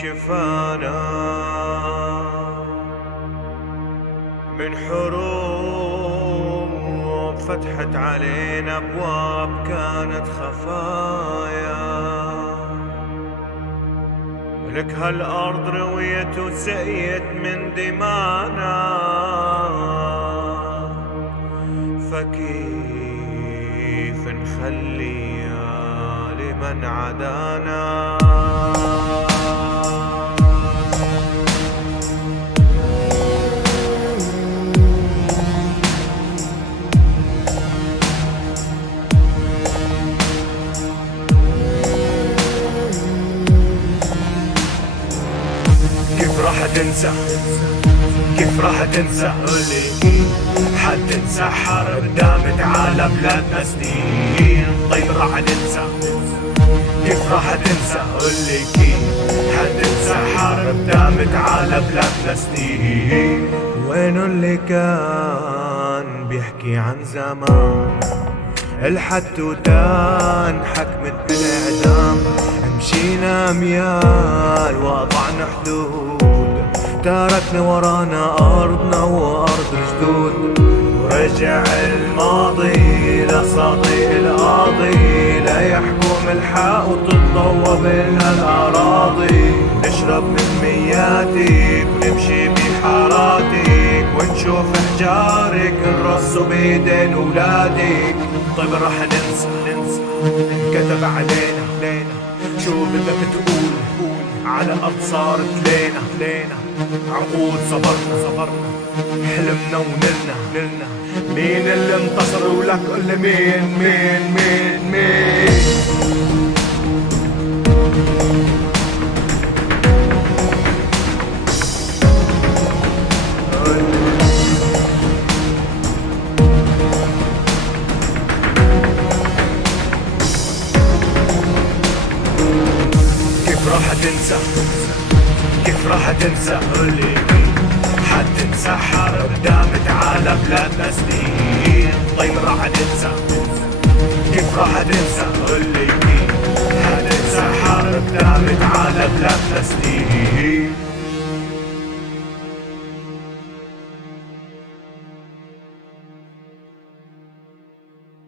شفانا من حروب فتحت علينا أبواب كانت خفايا. لك هالأرض رويت وسقيت من دمانا، فكيف نخليها لمن عدانا؟ كيف راح تنسى؟ كيف راح تنسى؟ قولي حتنسى حرب دامت على بلادنا سنين؟ طيب راح ننسى؟ كيف راح تنسى؟ قولي كيف حتنسى حرب دامت على بلادنا سنين؟ وينو اللي كان بيحكي عن زمان الحتوتان حكمت بالإعدام؟ مشينا أميال وقطعنا حدود، تركنا ورانا أرضنا وأرض جدود، ورجع الماضي لصديق القاضي ليحكم الحق وتتضوى بينها الأراضي. نشرب من مياتك ونمشي بحاراتك ونشوف حجارك نرصوا بيدين ولادك. طيب رح ننسى انكتب علينا شو بدك تقول على أرض صارت لينا عقود صبرنا حلمنا ونلنا مين اللي انتصر ولك قل مين؟ كيف راح تنسى؟ كيف راح تنسى؟ قولي حتنسى حرب دامت على بلادنا سنين؟ طيب راح ننسى؟ كيف راح تنسى؟ قولي